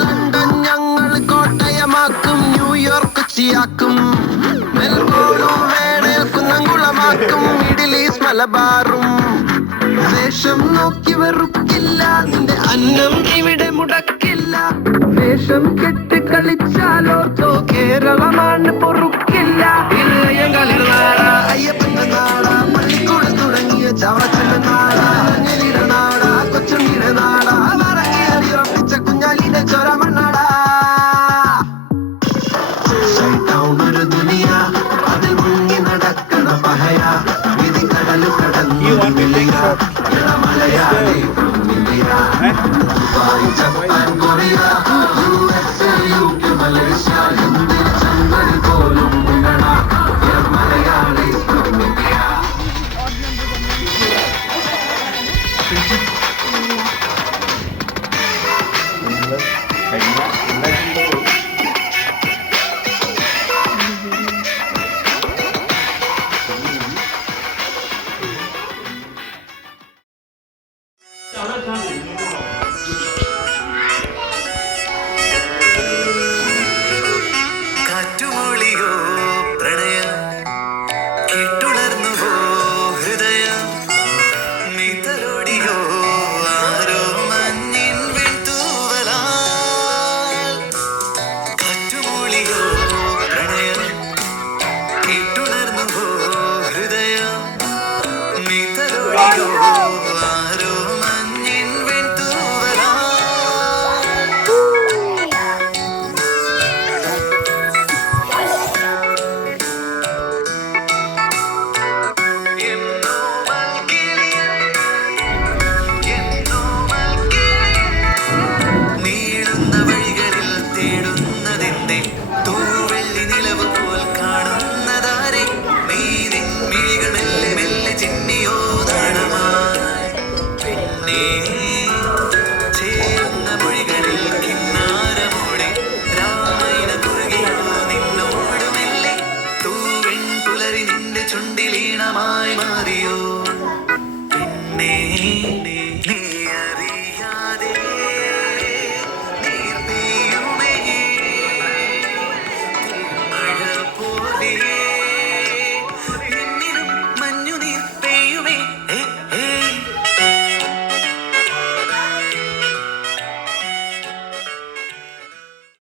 London ഞങ്ങൾ കോട്ടയമാക്കും, New York കൊച്ചിയാക്കും, മെൽബോണും വേണേൽ കുന്നംകുളമാക്കും, middle east മലബാറും. വേഷം നോക്കി വെറുക്കില്ല, നിന്റെ അന്നം ഇവിടെ മുടക്കില്ല. വേഷം കെട്ട് കളിച്ചാലോർത്തോ കേരളമാണ് പൊറുക്കില്ല. ഇളയം കളിയുടെ നാട, അയ്യപ്പന്റെ നാട, പള്ളിക്കൂടം തുടങ്ങിയ ചവച്ചന്റെ നാട, നാട കൊച്ചുണ്ണിയുടെ നാട, മറങ്ങിയ കുഞ്ഞാലിന്റെ ചൊരമ